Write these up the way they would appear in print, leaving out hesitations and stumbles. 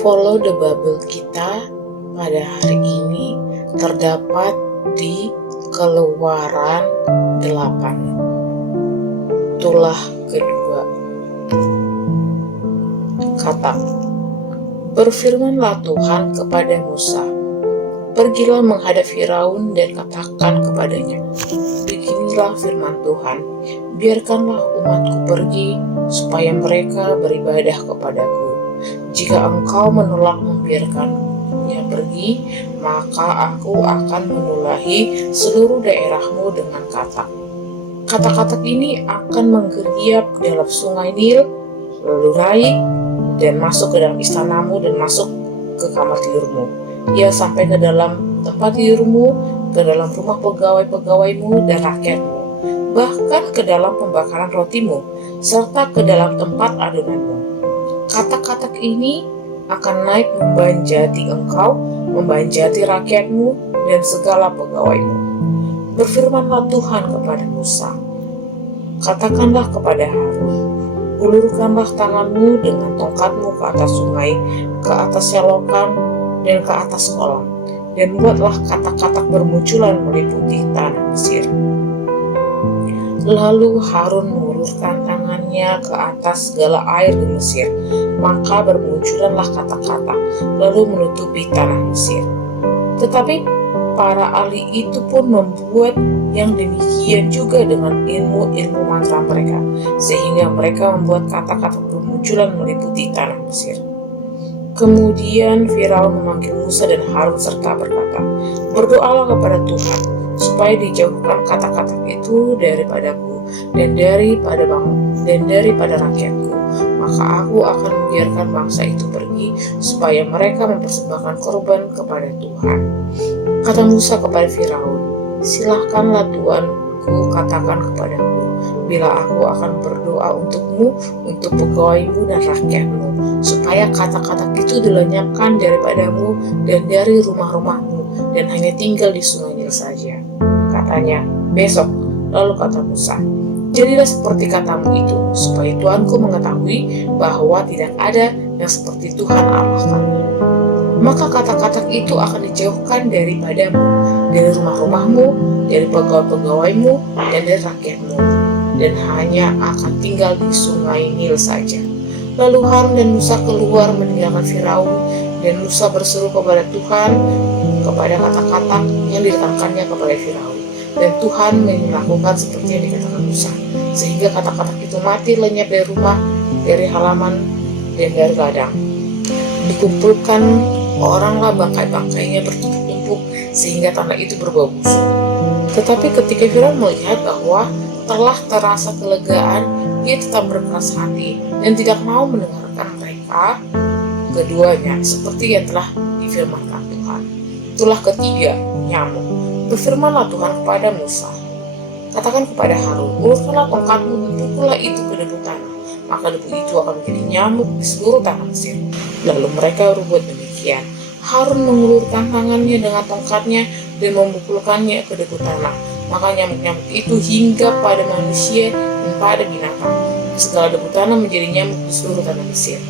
Follow the Bible kita pada hari ini terdapat di Keluaran 8. Tulah kedua. Kata, berfirmanlah Tuhan kepada Musa, pergilah menghadap Firaun dan katakan kepadanya, beginilah firman Tuhan, biarkanlah umatku pergi supaya mereka beribadah kepadaku. Jika engkau menolak membiarkannya pergi, maka aku akan menulahi seluruh daerahmu dengan katak. Katak-katak ini akan menggeriap ke dalam sungai Nil, lalu naik dan masuk ke dalam istanamu dan masuk ke kamar tidurmu. Ia sampai ke dalam tempat tidurmu, ke dalam rumah pegawai-pegawaimu dan rakyatmu, bahkan ke dalam pembakaran rotimu, serta ke dalam tempat adonanmu. Katak-katak ini akan naik membanjati engkau, membanjati rakyatmu dan segala pegawaimu. Berfirmanlah Tuhan kepada Musa, katakanlah kepada Harun, ulurkanlah tanganmu dengan tongkatmu ke atas sungai, ke atas selokan dan ke atas kolam, dan buatlah katak-katak bermunculan meliputi tanah Mesir. Lalu Harun mengulurkan tangannya ke atas segala air di Mesir, maka bermunculanlah katak-katak, lalu menutupi tanah Mesir. Tetapi para ahli itu pun membuat yang demikian juga dengan ilmu-ilmu mantra mereka, sehingga mereka membuat katak-katak bermunculan meliputi tanah Mesir. Kemudian Firaun memanggil Musa dan Harun serta berkata, berdoalah kepada Tuhan, supaya dijauhkan katak-katak itu daripadaku dan daripada rakyatku. Maka aku akan membiarkan bangsa itu pergi, supaya mereka mempersembahkan korban kepada Tuhan. Kata Musa kepada Firaun, silahkanlah Tuanku katakan kepadaku, bila aku akan berdoa untukmu, untuk pegawaimu dan rakyatmu, supaya katak-katak itu dilenyapkan daripadamu dan dari rumah-rumahmu, dan hanya tinggal di sungai Nil saja. Katanya, besok. Lalu kata Musa, jadilah seperti katamu itu, supaya Tuanku mengetahui bahwa tidak ada yang seperti Tuhan Allah kami. Maka katak-katak itu akan dijauhkan daripadamu, dari rumah-rumahmu, dari pegawai-pegawaimu, dan dari rakyatmu, dan hanya akan tinggal di sungai Nil saja. Lalu Harun dan Musa keluar meninggalkan Firaun, dan Musa berseru kepada Tuhan, kepada katak-katak yang diletakkannya kepada Firaun. Dan Tuhan melakukan seperti yang dikatakan Musa, sehingga katak-katak itu mati lenyap dari rumah, dari halaman, dan dari ladang. Dikumpulkan oranglah bangkai-bangkainya bertumpuk-tumpuk, sehingga tanah itu berbau busuk. Tetapi ketika Firaun melihat bahwa telah terasa kelegaan, ia tetap berkeras hati dan tidak mau mendengarkan mereka keduanya, seperti yang telah difirmankan Tuhan. Itulah ketiga, nyamuk. Berfirmanlah Tuhan kepada Musa, katakan kepada Harun, ulurkanlah tongkatmu dan pukullah itu ke debu tanah, maka debu itu akan menjadi nyamuk di seluruh tanah Mesir. Lalu mereka berbuat demikian. Harun mengulurkan tangannya dengan tongkatnya dan memukulkannya ke debu tanah, maka nyamuk-nyamuk itu hinggap pada manusia dan pada binatang. Segala debu tanah menjadi nyamuk di seluruh tanah Mesir.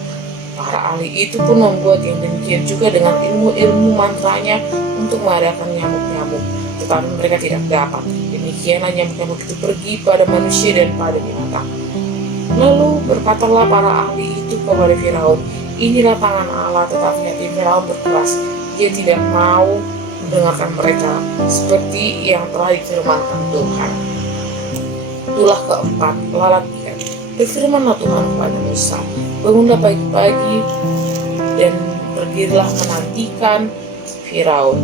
Para ahli itu pun membuat yang demikian juga dengan ilmu-ilmu mantranya untuk mengadakan nyamuk-nyamuk, tetapi mereka tidak dapat. Demikianlah nyamuk-nyamuk itu pergi pada manusia dan pada binatang. Lalu berkatalah para ahli itu kepada Firaun, inilah tangan Allah, tetapi hati Firaun berkeras. Dia tidak mau mendengarkan mereka, seperti yang telah difirmankan Tuhan. Itulah keempat, lalat ikan. Berfirmanlah Tuhan kepada Musa, bangunlah pagi-pagi dan pergilah menantikan Firaun.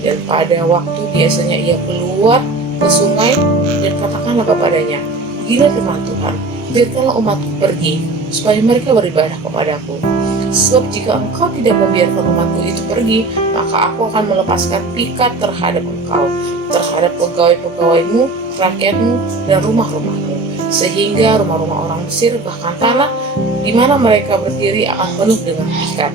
Dan pada waktu biasanya ia keluar ke sungai, dan katakanlah kepadanya, beginilah firman Tuhan, biarkanlah umatku pergi, supaya mereka beribadah kepadaku. Sebab jika engkau tidak membiarkan umatku itu pergi, maka aku akan melepaskan pikat terhadap engkau, terhadap pegawai-pegawaimu, rakyatmu, dan rumah-rumahmu, sehingga rumah-rumah orang Mesir, bahkan tanah di mana mereka berdiri akan penuh dengan pikat.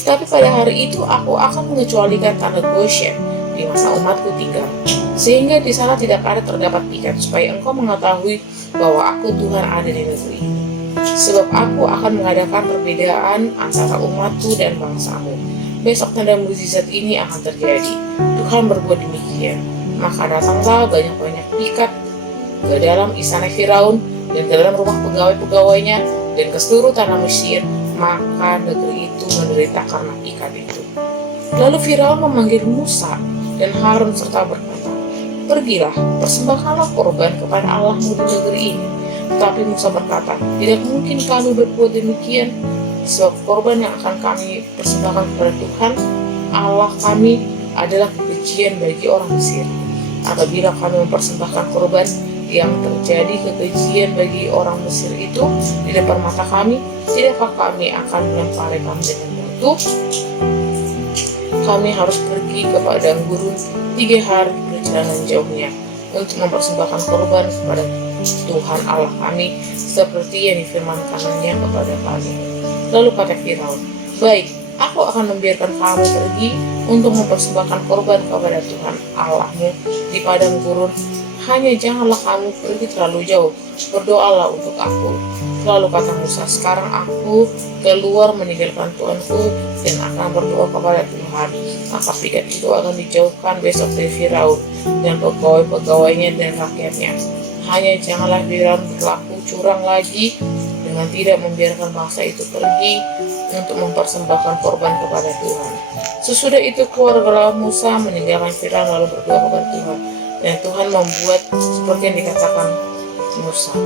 Tetapi pada hari itu aku akan mengecualikan tanah Goshen di mana umatku tinggal, sehingga di sana tidak ada terdapat pikat, supaya engkau mengetahui bahwa aku Tuhan ada di negeri ini. sebab aku akan mengadakan perbedaan antara umatku dan bangsamu. Besok tanda mukjizat ini akan terjadi. Tuhan berbuat demikian. Maka datanglah banyak-banyak ikat ke dalam istana Firaun dan ke dalam rumah pegawai-pegawainya dan ke seluruh tanah Mesir, maka negeri itu menderita karena ikat itu. Lalu Firaun memanggil Musa dan Harun serta berkata, "Pergilah, persembahkanlah korban kepada Allahmu di negeri ini." Tetapi Musa berkata, "Tidak mungkin kami berbuat demikian, sebab korban yang akan kami persembahkan kepada Tuhan Allah kami adalah kekejian bagi orang Mesir. Apabila kami mempersembahkan korban yang terjadi kekejian bagi orang Mesir itu di depan mata kami, tidakkah kami akan melempari kami dengan batu? Kami harus pergi ke padang gurun 3 hari perjalanan jauhnya untuk mempersembahkan korban kepada Tuhan Allah kami seperti yang difirmankannya kepada kami." Lalu kata Firaun, "Baik, aku akan membiarkan kamu pergi untuk mempersembahkan korban kepada Tuhan Allahmu di padang gurun. Hanya janganlah kamu pergi terlalu jauh. Berdoalah untuk aku." Lalu kata Musa, "Sekarang aku keluar meninggalkan Tuanku dan akan berdoa kepada Tuhan. Maka ikat itu akan dijauhkan besok dari Firaun dan pegawai-pegawainya dan rakyatnya. Hanya janganlah Firaun berlaku curang lagi dengan tidak membiarkan bangsa itu pergi untuk mempersembahkan korban kepada Tuhan." Sesudah itu keluarlah Musa meninggalkan Firaun lalu berdoa kepada Tuhan. Dan Tuhan membuat seperti yang dikatakan Musa.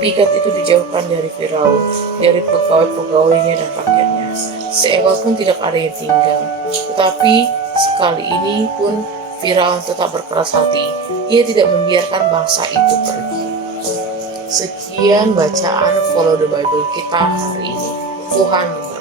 Ikat itu dijauhkan dari Firaun, dari pegawai-pegawainya dan rakyatnya. Seekor pun tidak ada yang tinggal. Tetapi sekali ini pun Firaun tetap berkeras hati. Ia tidak membiarkan bangsa itu pergi. Sekian bacaan Follow the Bible kita hari ini. Tuhan memberkati.